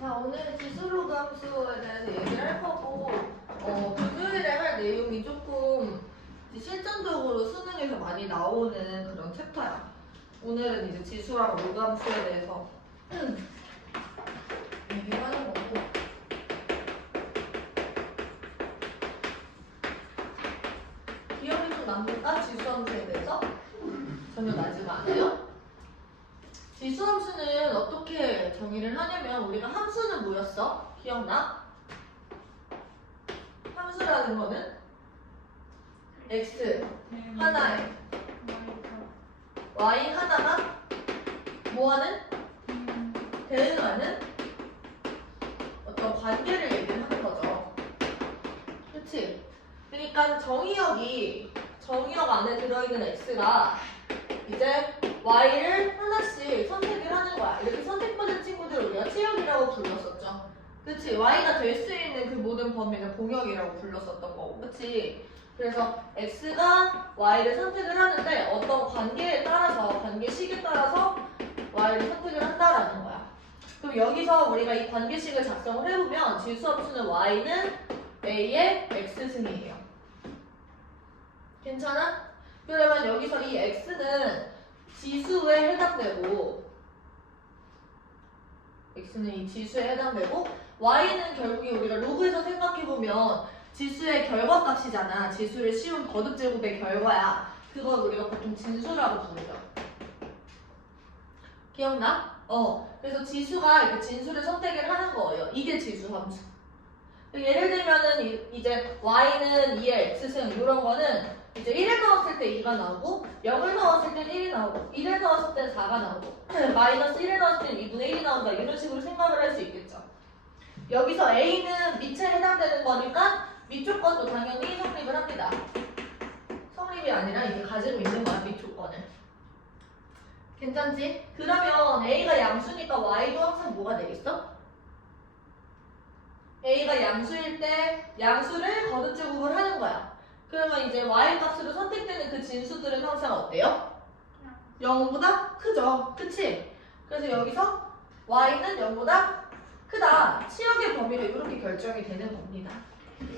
자, 오늘은 지수로그 함수에 대해서 얘기를 할 거고, 금요일에 할 내용이 조금 이제 실전적으로 수능에서 많이 나오는 그런 챕터야. 오늘은 이제 지수랑 로그 함수에 대해서 얘기를 하는 거고. 기억이 좀 남을까? 지수 함수에 대해서? 전혀 나지가 않아요? 지수 함수는 어떻게 정의를 하냐면 우리가 함수는 뭐였어? 기억나? 함수라는 거는 x 하나에 y 하나가 뭐하는? 대응하는 어떤 관계를 얘기하는 거죠. 그치? 그러니까 정의역 안에 들어있는 x가 이제 y를 하나씩 선택을 하는 거야. 이렇게 선택받은 친구들을 우리가 치역이라고 불렀었죠. 그치? y가 될 수 있는 그 모든 범위는 공역이라고 불렀었던 거고. 그치? 그래서 x가 y를 선택을 하는데 어떤 관계에 따라서, 관계식에 따라서 y를 선택을 한다라는 거야. 그럼 여기서 우리가 이 관계식을 작성을 해보면 지수함수는 y는 a의 x승이에요. 괜찮아? 그러면 여기서 이 x는 지수에 해당되고 x는 이 지수에 해당되고 y는 결국에 우리가 로그에서 생각해보면 지수의 결과값이잖아. 지수를 씌운 거듭제곱의 결과야. 그걸 우리가 보통 진수라고 부르죠. 기억나? 그래서 지수가 이렇게 진수를 선택을 하는 거예요. 이게 지수 함수. 예를 들면은 이제 y는 2의 x승 이런 거는 이제 1을 넣었을 때 2가 나오고 0을 넣었을 때 1이 나오고 1을 넣었을 때 4가 나오고 마이너스 1을 넣었을 때 2분의 1이 나온다 이런 식으로 생각을 할 수 있겠죠. 여기서 a는 밑에 해당되는 거니까 밑조건도 당연히 성립을 합니다. 성립이 아니라 이제 가지고 있는 거야 밑조건을. 괜찮지? 그러면 a가 양수니까 y도 항상 뭐가 되겠어? a가 양수일 때 양수를 거듭제곱을 하는 거야. 그러면 이제 y값으로 선택되는 그 진수들은 항상 어때요? 0보다 크죠. 그치? 그래서 여기서 y는 0보다 크다. 치역의 범위가 이렇게 결정이 되는 겁니다.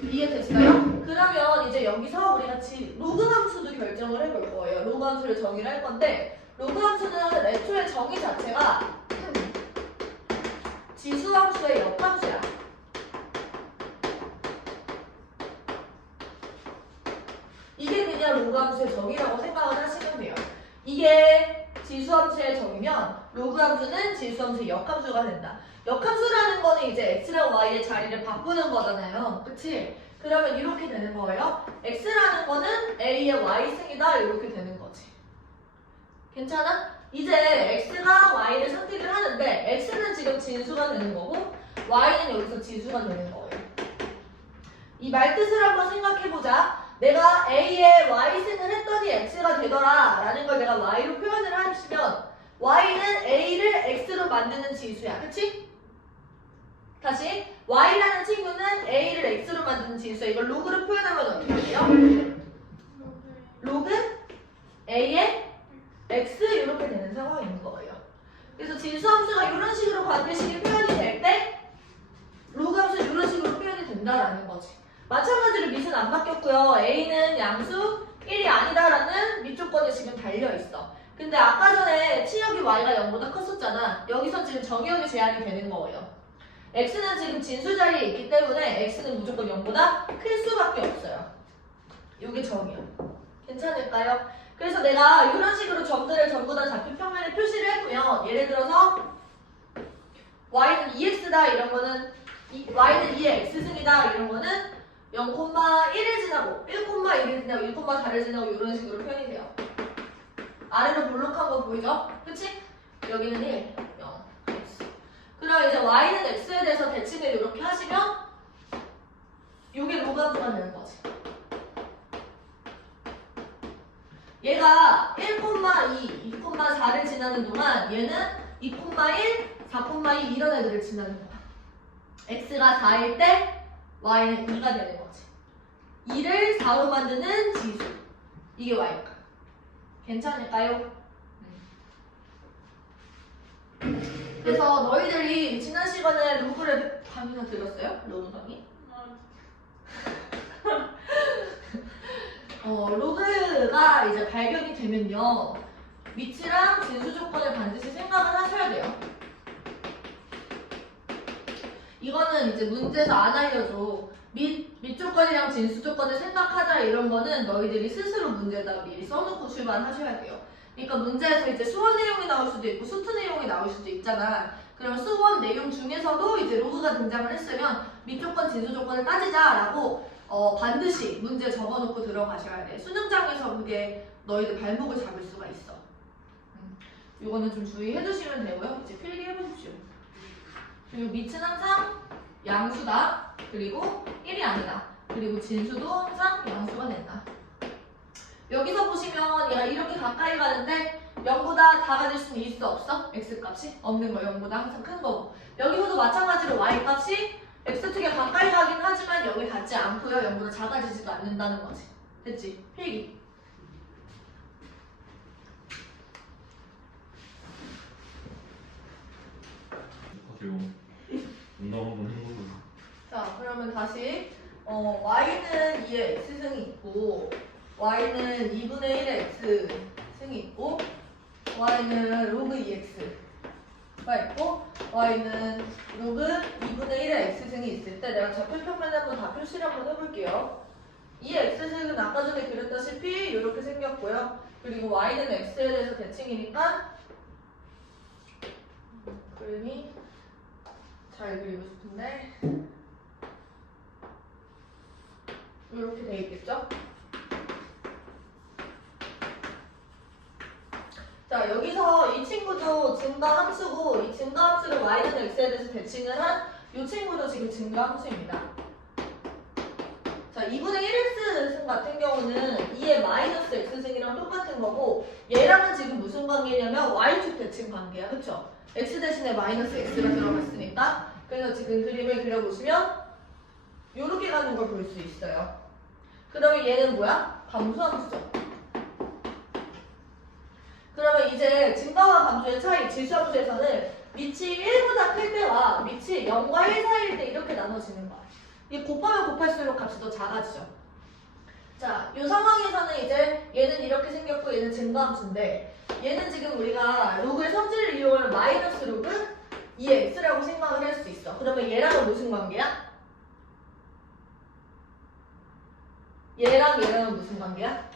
이해됐어요? 그러면 이제 여기서 우리가 로그 함수도 결정을 해볼 거예요. 로그 함수를 정의를 할 건데 로그 함수는 애초에 정의 자체가 지수 함수의 역함수야. 이게 그냥 로그 함수의 정의라고 생각을 하시면 돼요. 이게 지수 함수의 정의면 로그 함수는 지수 함수의 역함수가 된다. 역함수라는 거는 이제 x랑 y의 자리를 바꾸는 거잖아요. 그치? 그러면 이렇게 되는 거예요. x라는 거는 a의 y승이다 이렇게 되는 거지. 괜찮아? 이제 x가 y를 선택을 하는데 x는 지금 진수가 되는 거고 y는 여기서 지수가 되는 거예요. 이 말뜻을 한번 생각해보자. 내가 a의 y승을 했더니 x가 되더라 라는 걸 내가 y로 표현을 하시면 y는 a를 x로 만드는 지수야. 그치? 다시 y라는 친구는 a를 x로 만드는 지수야. 이걸 로그로 표현하면 어떻게 돼요? 로그 a의 x 이렇게 되는 상황인 거예요. 그래서 진수함수가 이런 식으로 관계식이 표현이 될 때 로그 함수는 이런 식으로 표현이 된다라는 거지. 마찬가지로 밑은 안 바뀌었고요. a는 양수 1이 아니다라는 밑조건이 지금 달려있어. 근데 아까 전에 치역이 y가 0보다 컸었잖아. 여기서 지금 정의역이 제한이 되는 거예요. x는 지금 진수 자리에 있기 때문에 x는 무조건 0보다 클 수밖에 없어요. 이게 정의역. 괜찮을까요? 그래서 내가 이런 식으로 점들을 전부 다 좌표 평면에 표시를 해두면 예를 들어서 y는 2x다 이런 거는 y는 2의 x승이다 이런 거는 0,1을 지나고 1,1을 지나고 1,4를 지나고 이런 식으로 표현이 돼요. 아래로 볼록한 거 보이죠? 그치? 여기는 1, 0, x. 그럼 이제 y는 x에 대해서 대칭을 이렇게 하시면 이게 로그 함수가 되는 거지. 얘가 1,2, 2,4를 지나는 동안 얘는 2,1, 4,2 이런 애들을 지나는 거야. x가 4일 때 y는 2가 되는 거지. 2를 4로 만드는 지수. 이게 y값. 괜찮을까요? 그래서 너희들이 지난 시간에 로그를 강의나 들었어요? 로그 강의? 로그가 이제 발견이 되면요, 위치랑 진수 조건을 반드시 생각을 하셔야 돼요. 이거는 이제 문제에서 안 알려줘. 밑 조건이랑 진수 조건을 생각하자 이런 거는 너희들이 스스로 문제에다가 미리 써놓고 출발하셔야 돼요. 그러니까 문제에서 이제 수원 내용이 나올 수도 있고 수트 내용이 나올 수도 있잖아. 그럼 수원 내용 중에서도 이제 로그가 등장을 했으면 밑 조건, 진수 조건을 따지자라고 반드시 문제 적어놓고 들어가셔야 돼. 수능장에서 그게 너희들 발목을 잡을 수가 있어. 이거는 좀 주의해 주시면 되고요. 이제 필기해 보십시오. 그리고 밑은 항상 양수다. 그리고 1이 아니다. 그리고 진수도 항상 양수가 된다. 여기서 보시면 얘가 이렇게 가까이 가는데 0보다 작아질 수는 있어 없어? x값이 없는 거 0보다 항상 큰 거고, 여기서도 마찬가지로 y값이 x축에 가까이 가긴 하지만 여기 닿지 않고요 0보다 작아지지도 않는다는 거지. 됐지? 필기. 그리고 운동 한번 해보고. 자, 그러면 다시 y는 2의 x승이 있고, y는 2분의 1의 x승이 있고, y는 로그 2x가 있고, y는 로그 2분의 1의 x승이 있을 때 내가 좌표평면에 한번 다 표시를 한번 해볼게요. 이 x승은 아까 전에 그렸다시피 이렇게 생겼고요. 그리고 y는 x에 대해서 대칭이니까 그림이 잘 그리고 싶은데 이렇게 돼 있겠죠? 자, 여기서 이 친구도 증가함수고, 이 증가함수를 y는 x에 대해서 대칭을 한 이 친구도 지금 증가함수입니다. 자, 2분의 1x승 같은 경우는 2의 마이너스 x승이랑 똑같은 거고, 얘랑은 지금 무슨 관계냐면 y축 대칭 관계야. 그쵸? x 대신에 마이너스 x가 들어갔으니까. 그래서 지금 그림을 그려보시면 요렇게 가는 걸 볼 수 있어요. 그러면 얘는 뭐야? 감소함수죠. 그러면 이제 증가와 감소의 차이, 지수함수에서는 밑이 1보다 클 때와 밑이 0과 1 사이일 때 이렇게 나눠지는 거야. 이게 곱하면 곱할수록 값이 더 작아지죠. 자, 이 상황에서는 이제 얘는 이렇게 생겼고 얘는 증가함수인데, 얘는 지금 우리가 로그의 성질을 이용한 마이너스 로그 2x라고 생각을 할 수 있어. 그러면 얘랑은 무슨 관계야? 얘랑은 무슨 관계야?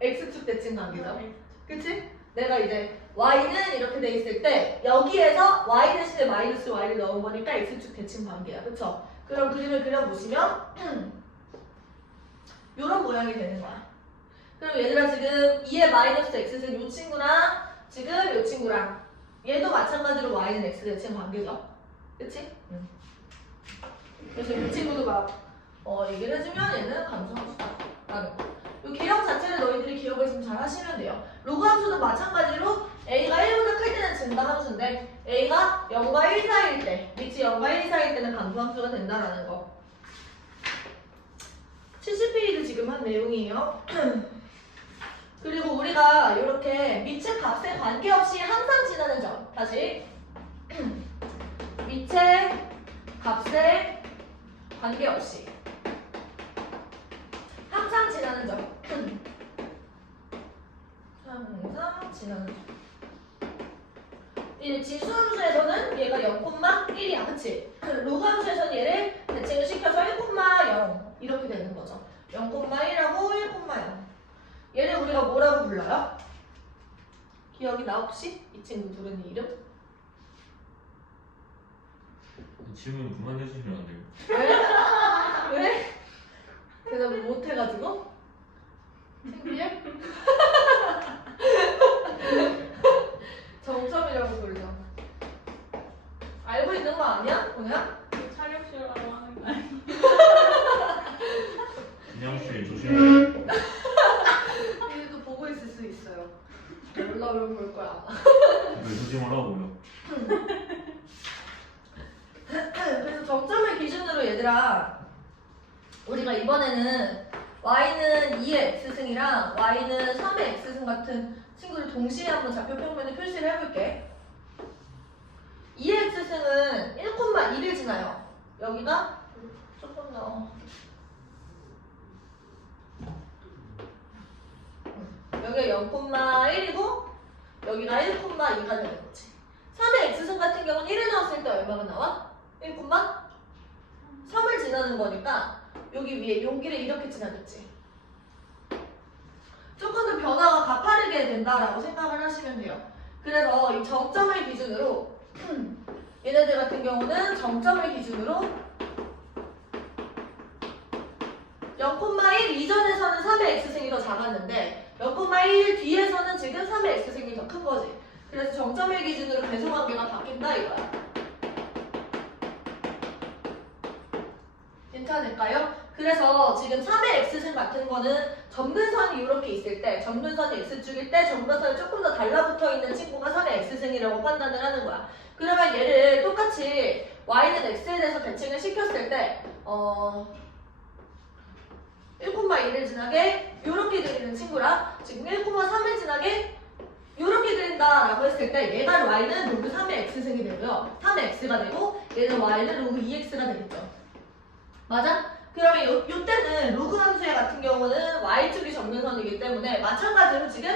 x축 대칭 관계죠. 그치? 내가 이제 y는 이렇게 돼 있을 때 여기에서 y 대신에 마이너스 y를 넣은 거니까 x축 대칭 관계야. 그쵸? 그럼 그림을 그려보시면 이런 모양이 되는 거야. 그럼 얘들아 지금 2의 마이너스 x는 이 친구랑 지금 이 친구랑 얘도 마찬가지로 y는 x 대칭 관계죠. 그치? 그래서 이 친구도 막 얘기를 해주면 얘는 감소함수다 라는 거. 이 개형 자체를 너희들이 기억을 좀 잘 하시면 돼요. 로그 함수는 마찬가지로 a가 1보다 클 때는 증가함수인데 a가 0과 1 사이일 때, 밑이 0과 1 사이일 때는 감소함수가 된다라는 거. 70페이지 지금 한 내용이에요. 그리고 우리가 이렇게 밑의 값에 관계없이 항상 지나는 점. 다시 밑의 값에 관계없이 항상 지나는 점. 항상 지나는 점. 이 지수함수에서는 얘가 0,1이야, 그치? 로그 함수에서는 얘를 대칭을 시켜서 1,0 이렇게 되는 거죠. 0,1하고 1,0. 얘를 우리가 뭐라고 불러요? 기억이 나 혹시? 이 친구 부르는 이름? 질문 그만해주시면 안 돼요? 왜? 왜? 대답을 못해가지고? 창피해? 정점이라고 부르죠. 알고 있는 거 아니야? 뭐냐? 차력쇼라고 하는 거 아니야? 진영씨 조심해. 얘도 보고 있을 수 있어요. 올라오면 볼 거야 아마. 왜 조심하라고요? 그래서 정점을 기준으로 얘들아, 우리가 이번에는 y는 2의 x승이랑 y는 3의 x승 같은 친구를 동시에 한번 좌표 평면에 표시를 해볼게. 2의 x승은 1,1을 지나요. 여기가 조금 더 여기가 0,1이고 여기가 1,2가 되는 거지. 3의 x승 같은 경우는 1을 넣었을 때 얼마가 나와? 1,3을 지나는 거니까 여기 위에 여기를 이렇게 지나겠지. 조금 더 변화가 가파르게 된다라고 생각을 하시면 돼요. 그래서 이 정점을 기준으로 얘네들 같은 경우는 정점을 기준으로 0,1 이전에서는 3의 x승이 더 작았는데 0,1 뒤에서는 지금 3의 x승이 더 큰 거지. 그래서 정점을 기준으로 배수관계가 바뀐다 이거야. 괜찮을까요? 그래서 지금 3의 x승 같은 거는 점근선이 이렇게 있을 때, 점근선이 x축일 때 점근선이 조금 더 달라붙어 있는 친구가 3의 x승이라고 판단을 하는 거야. 그러면 얘를 똑같이 y는 x에 대해서 대칭을 시켰을 때 1,1을 지나게 이렇게 그리는 친구랑 지금 1,3을 지나게 이렇게 그린다라고 했을 때 얘가 y는 로그 3의 x승이 되고요. 3의 x가 되고 얘는 y는 로그 2x가 되겠죠. 맞아? 그러면 요때는 로그 함수의 같은 경우는 y축이 점근선이기 때문에 마찬가지로 지금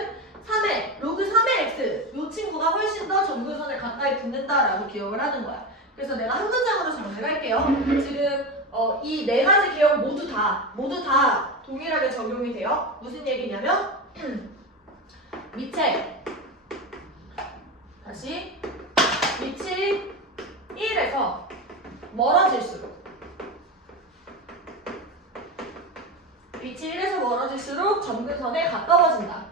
3의 로그 3의 x 요 친구가 훨씬 더 점근선에 가까이 붙는다라고 기억을 하는 거야. 그래서 내가 한 문장으로 정리를 할게요. 지금 이 네 가지 기억 모두 다 동일하게 적용이 돼요. 무슨 얘기냐면 밑에 다시 위치 1에서 멀어질수록 위치 1에서 멀어질수록 점근선에 가까워진다.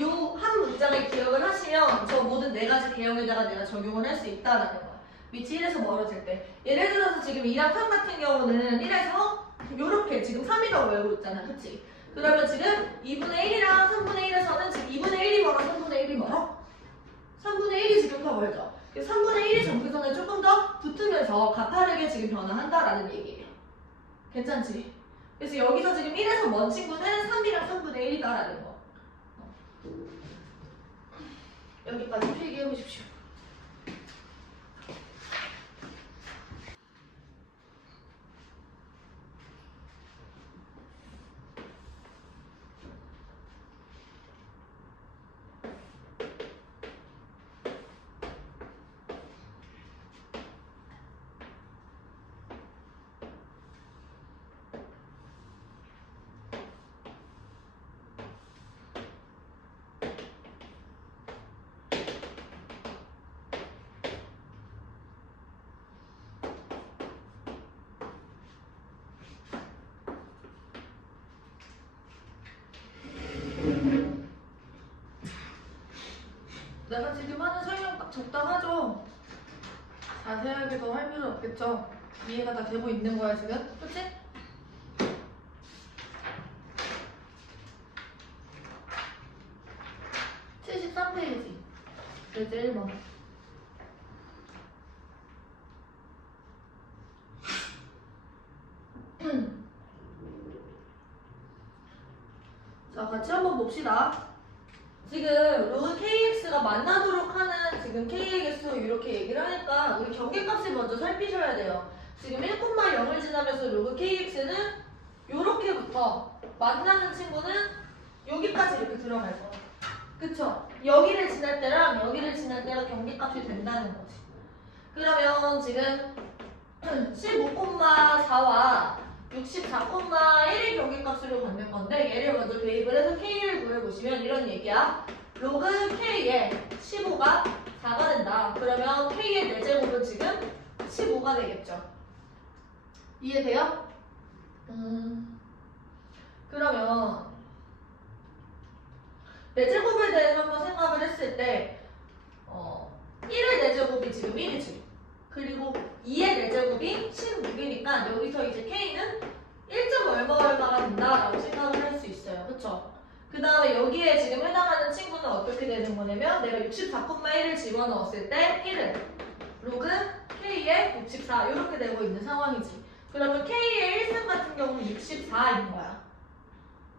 요 한 문장을 기억을 하시면 저 모든 네 가지 개형에다가 내가 적용을 할 수 있다라는 거야. 위치 1에서 멀어질 때. 예를 들어서 지금 2랑 3 같은 경우는 1에서 요렇게 지금 3이라고 외우고 있잖아. 그치? 그러면 지금 2분의 1이랑 3분의 1에서는 지금 2분의 1이 멀어? 3분의 1이 멀어? 3분의 1이 지금 더 멀죠? 3분의 1이 점근선에 조금 더 붙으면서 가파르게 지금 변화한다라는 얘기예요. 괜찮지? 그래서 여기서 지금 1에서 먼 친구는 3이랑 3분의 1이다라는 거. 여기까지 필기해 보십시오. 내가 지금 하는 설명 딱 적당하죠? 자세하게 더 할 필요 없겠죠? 이해가 다 되고 있는 거야 지금? 그치? (73페이지) 예제 1번 자 같이 한번 봅시다. 지금 로그 kx가 만나도록 하는 지금 kx로 이렇게 얘기를 하니까 우리 경계값을 먼저 살피셔야 돼요. 지금 1,0을 지나면서 로그 kx는 요렇게부터 만나는 친구는 여기까지 이렇게 들어갈 거야. 그쵸? 여기를 지날 때랑 여기를 지날 때가 경계값이 된다는 거지. 그러면 지금 15,4와 64,1의 경계값으로 받는 건데 얘를 먼저 대입을 해서 K를 구해보시면 이런 얘기야. 로그 K에 15가 4가 된다. 그러면 K의 4제곱은 지금 15가 되겠죠. 이해돼요? 그러면 4제곱에 대해서 한번 생각을 했을 때 1의 4제곱이 지금 1이지. 그리고 2의 4제곱이 16이니까 여기서 이제 K는 1점 얼마가 된다라고 생각을 할 수 있어요. 그쵸? 그 다음에 여기에 지금 해당하는 친구는 어떻게 되는 거냐면 내가 64,1을 집어넣었을 때 1은 로그 K의 64 이렇게 되고 있는 상황이지. 그러면 K의 1승 같은 경우는 64인 거야.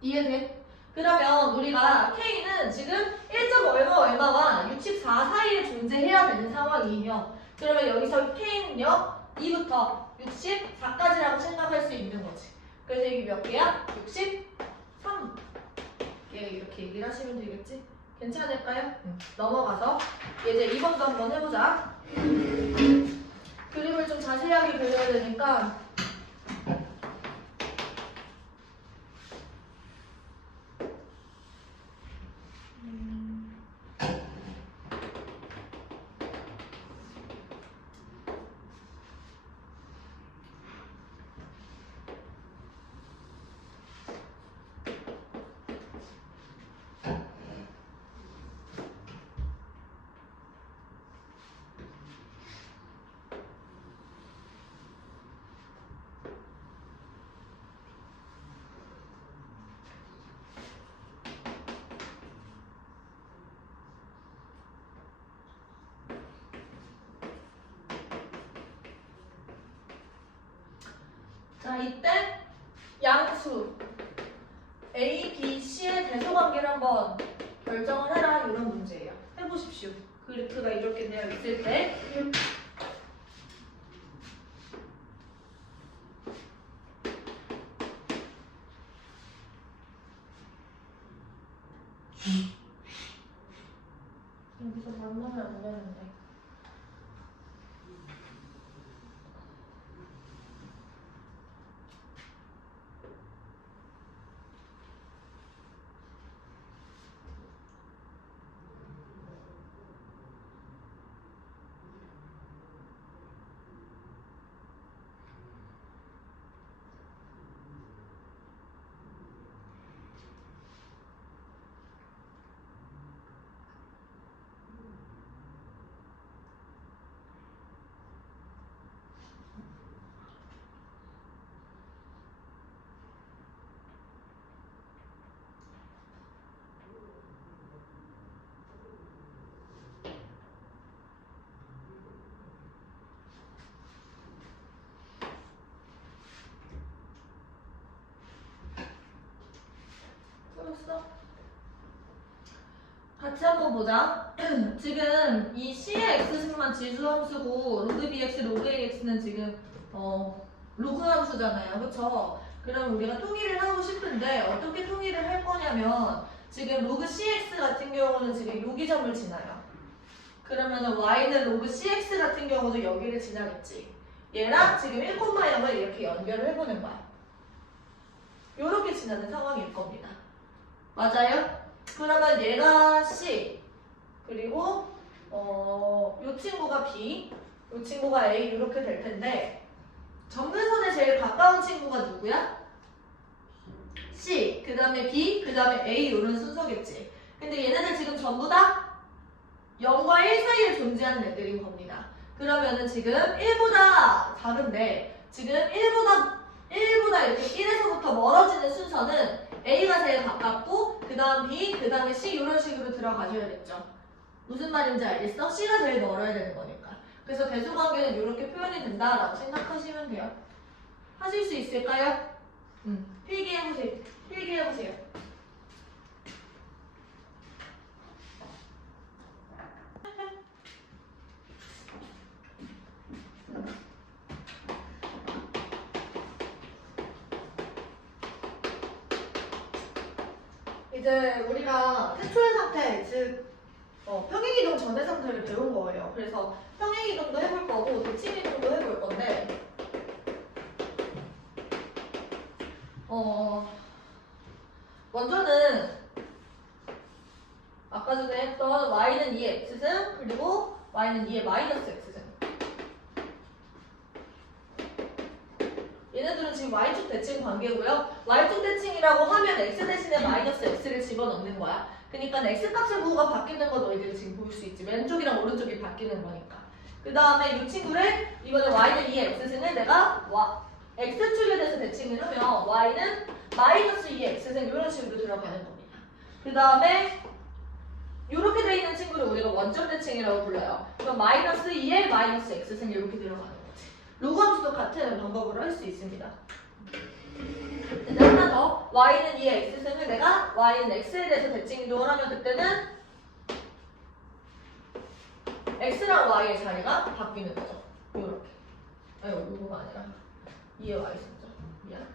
이해돼? 그러면 우리가 K는 지금 1점 얼마와 64 사이에 존재해야 되는 상황이에요. 그러면 여기서 K는요 2부터 64까지라고 생각할 수 있는 거지. 그래서 이게 몇 개야? 63. 이렇게 얘기를 하시면 되겠지? 괜찮을까요? 넘어가서 이제 2번도 한번 해보자. 그림을 좀 자세하게 그려야 되니까 자, 이때 양수 A, B, C의 대소관계를 한번 결정을 해라 이런 문제예요. 해보십시오. 그래프가 이렇게 되어 있을 때 여기서 만나면 안 되는데 풀었어? 같이 한번 보자. 지금 이 C의 X승만 지수함수고 로그 BX, 로그 AX는 지금 로그 함수잖아요. 그쵸? 그럼 우리가 통일을 하고 싶은데 어떻게 통일을 할 거냐면 지금 로그 CX 같은 경우는 지금 여기점을 지나요. 그러면 Y는 로그 CX 같은 경우도 여기를 지나겠지. 얘랑 지금 1,0을 이렇게 연결을 해보는 거야. 요렇게 지나는 상황일 겁니다. 맞아요? 그러면 얘가 C 그리고 요 친구가 B 요 친구가 A 이렇게 될 텐데 점근선에 제일 가까운 친구가 누구야? C 그 다음에 B 그 다음에 A 이런 순서겠지. 근데 얘네들 지금 전부 다 0과 1 사이에 존재하는 애들인 겁니다. 그러면은 지금 1보다 작은데 지금 1보다 이렇게 1에서부터 멀어지는 순서는 A가 제일 가깝고 그 다음 B, 그 다음에 C 이런 식으로 들어가셔야겠죠. 무슨 말인지 알겠어? C가 제일 멀어야 되는 거니까. 그래서 대소관계는 이렇게 표현이 된다라고 생각하시면 돼요. 하실 수 있을까요? 필기해보세요. 필기해보세요. 이제 우리가 태초의 상태, 즉 평행이동 전의 상태를 배운 거예요. 그래서 평행이동도 해볼 거고 대칭이동도 해볼 건데 먼저는 아까 전에 했던 y는 2x승 그리고 y는 2의 마이너스 x승. 얘네들은 지금 y축 대칭 관계고요. y축 대칭이라고 하면 x 대신에 마이너스 x를 집어넣는 거야. 그러니까 x값의 부호가 바뀌는 거 너희들이 지금 볼 수 있지. 왼쪽이랑 오른쪽이 바뀌는 거니까. 그 다음에 이 친구를 이번에 y는 2의 x승을 내가 x축에 대해서 대칭을 하면 y는 마이너스 2의 x승 이런 식으로 들어가는 겁니다. 그 다음에 이렇게 돼 있는 친구를 우리가 원점 대칭이라고 불러요. 그럼 마이너스 2에 마이너스 x승 이렇게 들어가는 거지. 로그 함수도 같은 방법으로 할 수 있습니다. 이제 하나 더. y는 2의 x승을 내가 y는 x에 대해서 대칭 이동을 하면 그때는 x랑 y의 자리가 바뀌는 거죠. 요렇게. 아이고, 요거가 아니라 2의 y승죠. 미안.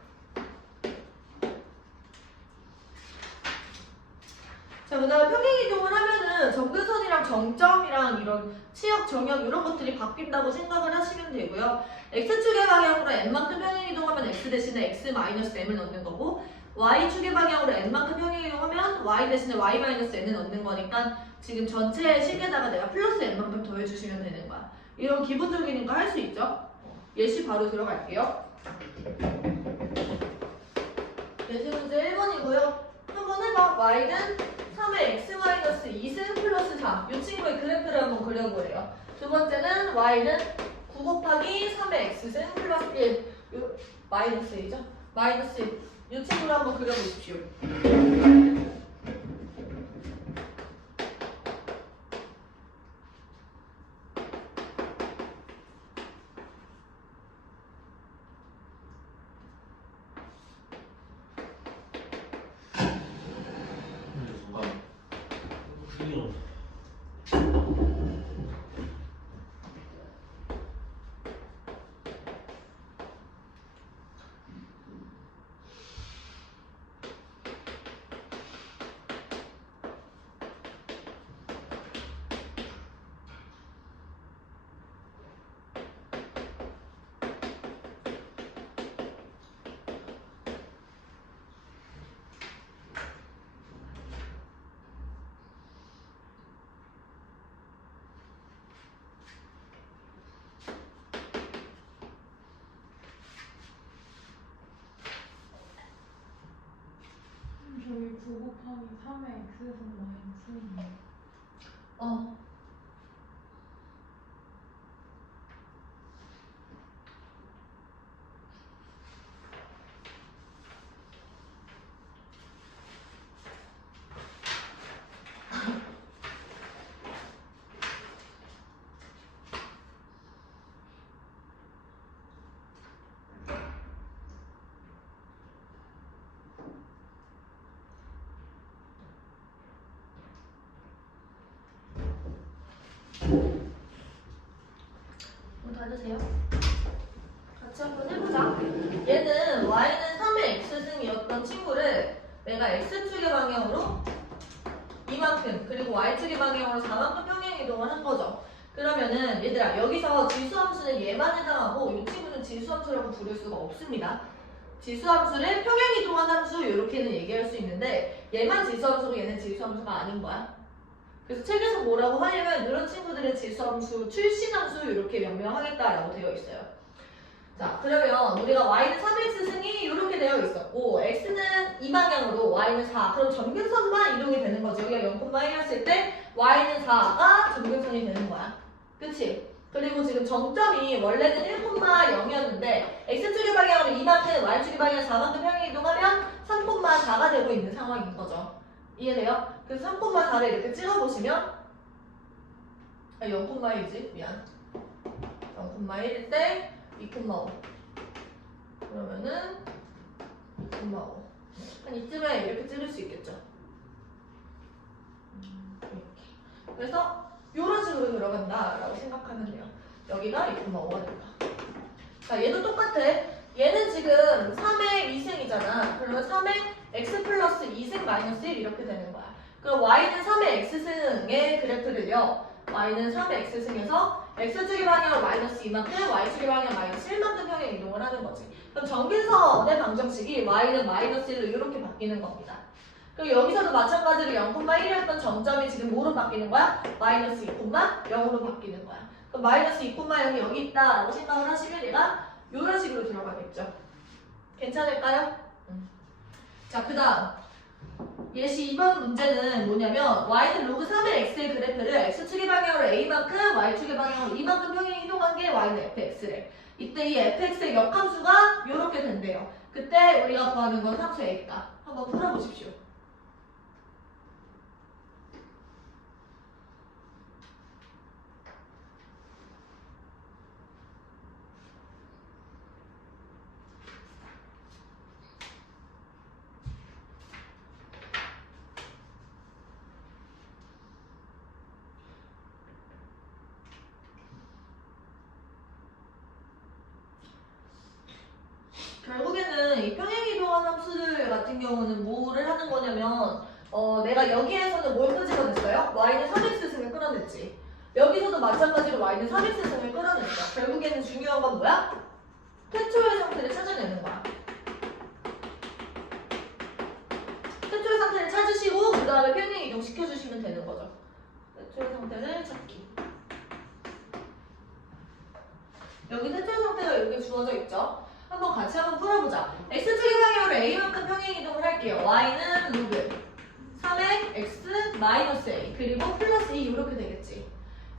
자, 그 다음에 평행이동을 하면은 정근선이랑 정점이랑 이런 치역, 정역 이런 것들이 바뀐다고 생각을 하시면 되고요. x축의 방향으로 n만큼 평행이동하면 x 대신에 x-m을 넣는 거고 y축의 방향으로 n만큼 평행이동하면 y 대신에 y-n을 넣는 거니까 지금 전체 식에다가 내가 플러스 n만큼 더해주시면 되는 거야. 이런 기본적인 거 할 수 있죠? 예시 바로 들어갈게요. 예시 문제 1번이고요. 한번 해봐. y는 3의 x-2승 플러스 4. 이 친구의 그래프를 한번 그려보래요. 두 번째는 y는 9 곱하기 3의 x승 플러스 1. 마이너스 1이죠? 마이너스 1. 이 친구를 한번 그려보십시오. 저기 9 곱하기 3의 x승 마이너스 1이에요. 닫으세요. 같이 한번 해보자. 얘는 y는 3의 x승이었던 친구를 내가 x축의 방향으로 이만큼 그리고 y축의 방향으로 4만큼 평행이동을 한 거죠. 그러면은 얘들아 여기서 지수함수는 얘만 해당하고 이 친구는 지수함수라고 부를 수가 없습니다. 지수함수를 평행이동한 함수 이렇게는 얘기할 수 있는데 얘만 지수함수고 얘는 지수함수가 아닌 거야. 그래서 책에서 뭐라고 하냐면 이런 친구들은 지수함수, 출신함수 이렇게 명명하겠다라고 되어 있어요. 자, 그러면 우리가 y는 3x승이 이렇게 되어 있었고 x는 이 방향으로 y는 4. 그럼 점근선만 이동이 되는 거지. 여기가 0,1였을 때 y는 4가 점근선이 되는 거야. 그치? 그리고 지금 정점이 원래는 1,0였는데 x축의 방향으로 이만큼, y축의 방향으로 4만큼 평행 이동하면 3,4가 되고 있는 상황인 거죠. 이해돼요? 그래서 3,4를 이렇게 찍어보시면 0,1이지? 미안. 0,1일 때 2,5 그러면은 2,5 한 이쯤에 이렇게 찍을 수 있겠죠? 이렇게. 그래서 이런 식으로 들어간다 라고 생각하면 돼요. 여기가 2,5가 된다. 자, 얘도 똑같아. 얘는 지금 3의 2승이잖아. 그러면 3의 x 플러스 2승 마이너스 1 이렇게 되는 거야. 그럼 y는 3의 x승의 그래프를요. y는 3의 x승에서 x축의 방향으로 마이너스 2만큼, y축의 방향 마이너스 1만큼 평행 이동을 하는 거지. 그럼 정근선의 방정식이 y는 마이너스 1로 이렇게 바뀌는 겁니다. 그리고 여기서도 마찬가지로 0,1이었던 정점이 지금 뭐로 바뀌는 거야? 마이너스 2,0로 바뀌는 거야. 그럼 마이너스 2,0이 여기 있다라고 생각을 하시면 얘가 이런 식으로 들어가겠죠. 괜찮을까요? 자, 그 다음 예시 2번 문제는 뭐냐면 y는 로그 3의 x의 그래프를 x축의 방향으로 a만큼 y축의 방향으로 이만큼 평행 이동한 게 y는 fx래. 이때 이 fx의 역함수가 이렇게 된대요. 그때 우리가 구하는 건 상수 a값. 한번 풀어보십시오. 이 평행이동한 함수들 같은 경우는 뭐를 하는 거냐면 내가 여기에서는 뭘 끄집어냈어요? y는 3x승을 끌어냈지. 여기서도 마찬가지로 y는 3x승을 끌어냈어. 결국에는 중요한 건 뭐야? 태초의 상태를 찾아내는 거야. 태초의 상태를 찾으시고 그 다음에 평행이동 시켜주시면 되는 거죠. 태초의 상태를 찾기. 여기 태초의 상태가 여기 주어져 있죠? 한번 같이 한번 풀어보자. x축의 방향으로 a만큼 평행이동을 할게요. y는 로그 3의 x 마이너스 a 그리고 플러스 2 이렇게 되겠지.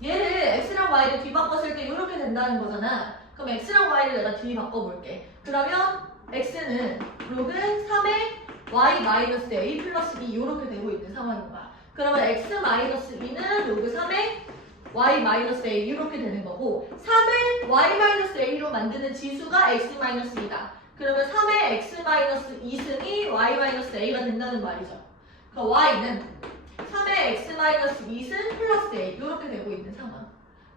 얘를 x랑 y를 뒤바꿨을 때 이렇게 된다는 거잖아. 그럼 x랑 y를 내가 뒤바꿔볼게. 그러면 x는 로그 3의 y 마이너스 a 플러스 2 이렇게 되고 있는 상황인 거야. 그러면 x 마이너스 2는 로그 3의 y 마이너스 a 이렇게 되는 거고 3을 y 마이너스 a로 만드는 지수가 x 마이너스 2다. 그러면 3의 x 마이너스 2승이 y 마이너스 a가 된다는 말이죠. 그럼 y는 3의 x 마이너스 2승 플러스 a 이렇게 되고 있는 상황.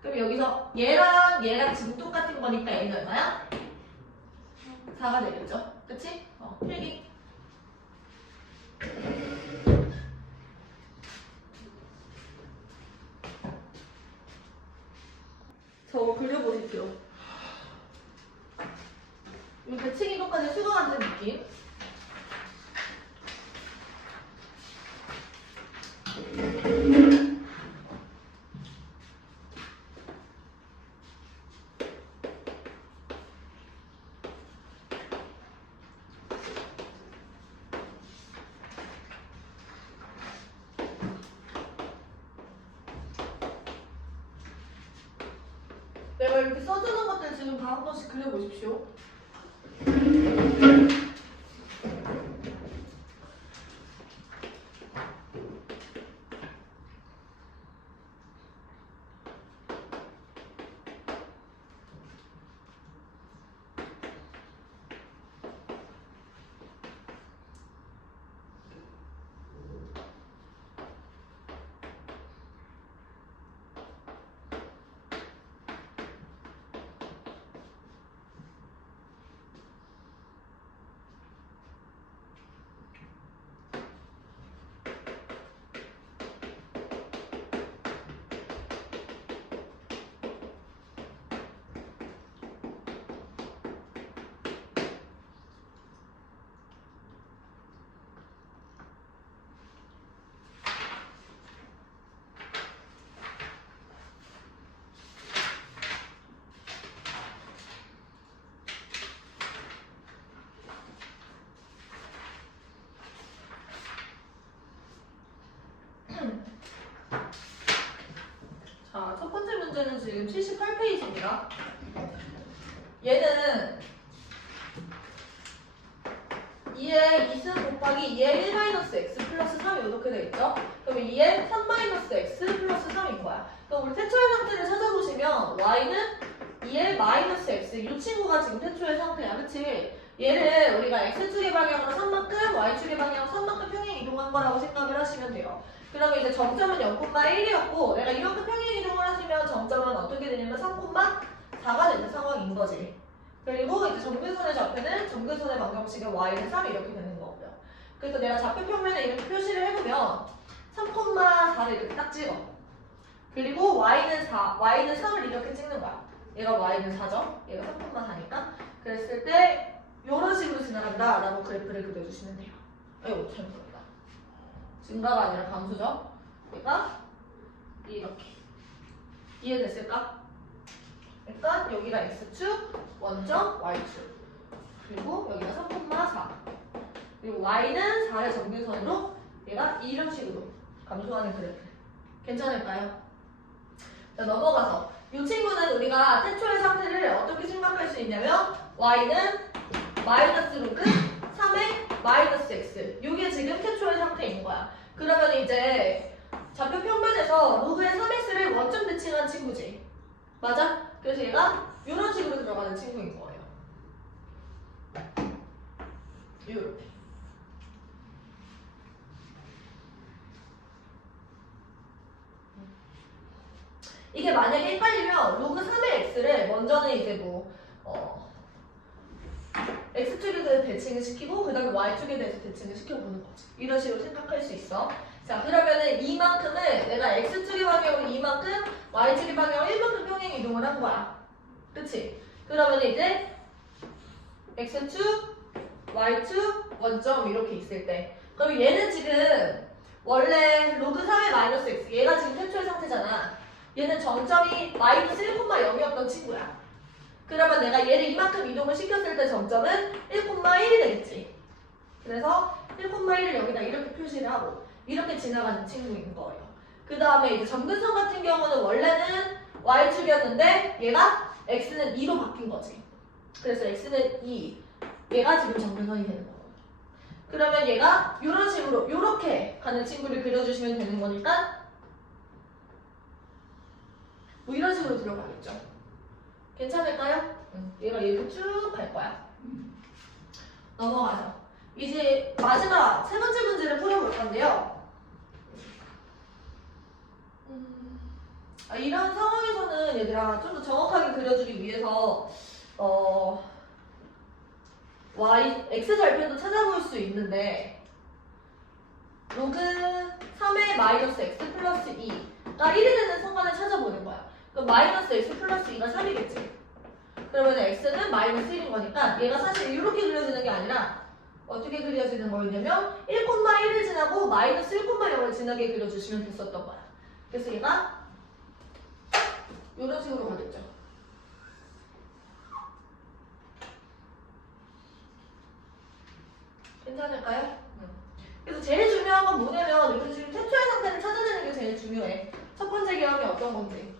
그럼 여기서 얘랑 지금 똑같은 거니까 얘는 얼마야? 4가 되겠죠? 그치? 필기. 저거 그려보십시오. 이 대칭이동까지 수긍하는 느낌. 내가 이렇게 써주는 것들 지금 다 한 번씩 그려보십시오. 자, 첫 번째 문제는 지금 78페이지입니다. 얘는 2의 2승 곱하기 2의 1-x 플러스 3 이렇게 되어있죠? 그러면 2의 3-x 플러스 3인 거야. 그럼 우리 태초의 상태를 찾아보시면 y는 2의 마이너스 x 이 친구가 지금 태초의 상태야. 그치? 얘를 우리가 x축의 방향으로 3만큼 y축의 방향으로 3만큼 평행 이동한 거라고 생각을 하시면 돼요. 그러면 이제 정점은 0,1이었고 내가 이만큼 평행 이동을 하시면 정점은 어떻게 되냐면 3,4가 되는 상황인 거지. 그리고 이제 정근선의 좌표는 정근선의 방정식은 y는 3 이렇게 되는 거고요. 그래서 내가 좌표 평면에 이렇게 표시를 해보면 3,4를 이렇게 딱 찍어. 그리고 y는 3을 이렇게 찍는 거야. 얘가 y는 4죠? 얘가 3,4니까. 그랬을 때 이런 식으로 지나간다 라고 그래프를 그려주시면 돼요. 아이고 잘못했다. 증가가 아니라 감소죠? 얘가 이렇게. 이해됐을까? 그러니까 여기가 x축, 원점, y축. 그리고 여기가 3,4. 그리고 y는 4의 정규선으로 얘가 이런 식으로 감소하는 그래프. 괜찮을까요? 자, 넘어가서 이 친구는 우리가 태초의 상태를 어떻게 생각할 수 있냐면 y는 마이너스 로그 3의 마이너스 x. 이게 지금 태초의 상태인 거야. 그러면 이제 좌표 평면에서 로그의 3x를 원점 대칭한 친구지. 맞아? 그래서 얘가 이런 식으로 들어가는 친구인 거예요. 이렇게. 이게 만약에 헷갈리면 로그 3의 x를 먼저는 이제 x축이 대칭을 시키고 그 다음에 y축에 대해서 대칭을 시켜보는 거지. 이런 식으로 생각할 수 있어. 자, 그러면은 이만큼을 내가 x축의 방향으로 이만큼, y축의 방향으로 1만큼 평행 이동을 한 거야. 그치? 그러면 이제 x축, y축, 원점 이렇게 있을 때 그럼 얘는 지금 원래 로그 3의 마이너스 x 얘가 지금 최초의 상태잖아. 얘는 정점이 마이너스 1,0였던 친구야. 그러면 내가 얘를 이만큼 이동을 시켰을 때 점점은 1,1이 되겠지. 그래서 1,1을 여기다 이렇게 표시를 하고 이렇게 지나가는 친구인 거예요. 그 다음에 이제 점근선 같은 경우는 원래는 y축이었는데 얘가 x는 2로 바뀐 거지. 그래서 x는 2. 얘가 지금 점근선이 되는 거예요. 그러면 얘가 이런 식으로 이렇게 가는 친구를 그려주시면 되는 거니까 뭐 이런 식으로 들어가겠죠. 괜찮을까요? 얘가 이렇게 쭉 갈 거야. 넘어가서 이제 마지막 세 번째 문제를 풀어볼 건데요. 이런 상황에서는 얘들아 좀 더 정확하게 그려주기 위해서 x 절편도 찾아볼 수 있는데 로그 3의 마이너스 x 플러스 2가 1이 되는 순간을 찾아보는 거야. 그럼 마이너스 x 플러스 2가 3이겠지. 그러면 x는 마이너스 1인 거니까 얘가 사실 이렇게 그려지는 게 아니라 어떻게 그려지는 거였냐면 1,1을 지나고 마이너스 1,0을 지나게 그려주시면 됐었던 거야. 그래서 얘가 이런 식으로 가겠죠. 괜찮을까요? 그래서 제일 중요한 건 뭐냐면 이렇게 지금 최초의 상태를 찾아내는 게 제일 중요해. 첫 번째 개념이 어떤 건지.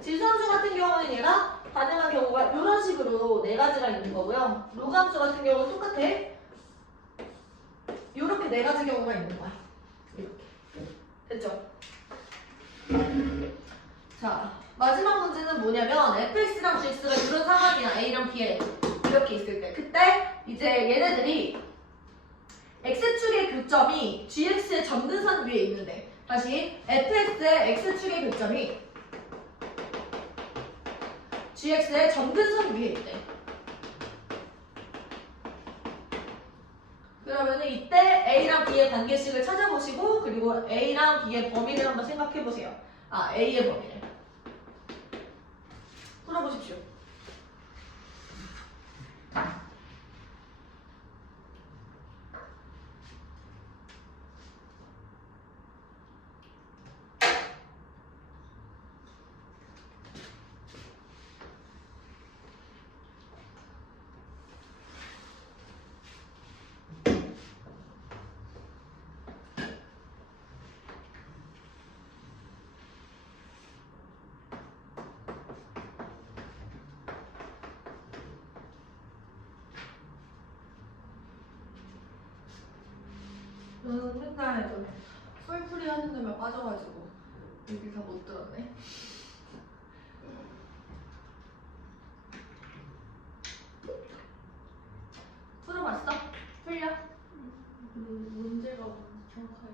지수함수 같은 경우는 얘가 가능한 경우가 이런 식으로 네 가지가 있는 거고요. 로그함수 같은 경우는 똑같아. 이렇게 네 가지 경우가 있는 거야. 이렇게. 됐죠? 자, 마지막 문제는 뭐냐면 fx랑 gx가 이런 상황이야. a랑 b에 이렇게 있을 때. 그때 이제 얘네들이 x축의 교점이 gx의 점근선 위에 있는데 다시 fx의 x축의 교점이 gx의 점근선 위에 있대. 그러면 이때 a랑 b의 관계식을 찾아보시고 그리고 a랑 b의 범위를 한번 생각해보세요. a의 범위를 풀어보십시오. 맨날 좀 풀풀이 하는 데만 빠져가지고 여기 다 못 들었네. 풀어봤어? 풀려? 문제가 정확하게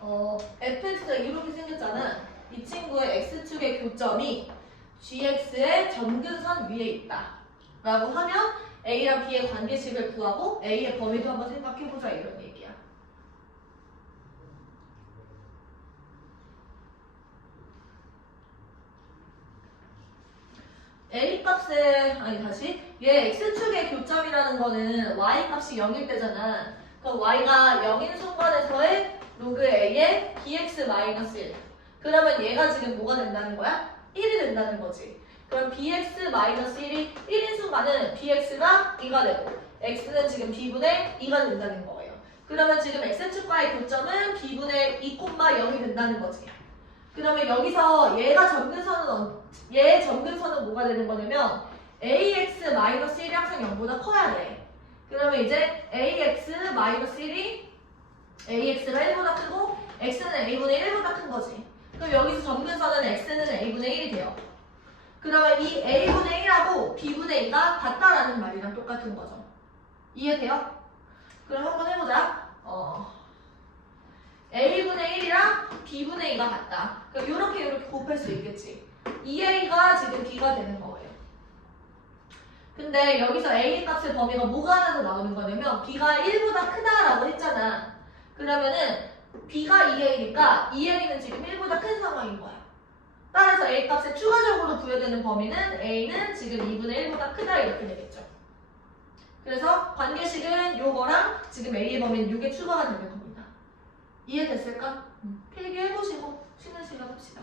모르겠어요. fx가 이렇게 생겼잖아. 이 친구의 x축의 교점이 gx의 점근선 위에 있다 라고 하면 a랑 b의 관계식을 구하고 a의 범위도 한번 생각해보자 이런 얘기야. a 값에 다시 얘 x축의 교점이라는 거는 y 값이 0일 때잖아. 그럼 y가 0인 순간에서의 로그 a의 bx-1 그러면 얘가 지금 뭐가 된다는 거야? 1이 된다는 거지. 그럼 bx-1이 1인 순간은 bx가 2가 되고 x는 지금 b분의 2가 된다는 거예요. 그러면 지금 x축과의 교점은 b분의 2,0이 된다는 거지. 그러면 여기서 얘의 점근선은 뭐가 되는 거냐면 ax-1이 항상 0보다 커야 돼. 그러면 이제 ax-1이 ax가 1보다 크고 x는 a분의 1보다 큰 거지. 그럼 여기서 점근선은 x는 a분의 1이 돼요. 그러면 이 a분의 1하고 b분의 2가 같다라는 말이랑 똑같은 거죠. 이해돼요? 그럼 한번 해보자. a분의 1이랑 b분의 2가 같다. 그럼 이렇게 곱할 수 있겠지. 2a가 지금 b가 되는 거예요. 근데 여기서 a 값의 범위가 뭐가 하나로 나오는 거냐면 b가 1보다 크다라고 했잖아. 그러면은 b가 2a니까 2a는 지금 1보다 큰 상황인 거야. 따라서 a 값에 추가적으로 부여되는 범위는 a는 지금 2분의 1보다 크다 이렇게 되겠죠. 그래서 관계식은 요거랑 지금 a의 범위는 요게 추가가 되는 겁니다. 이해됐을까? 필기해보시고 쉬는 시간 합시다.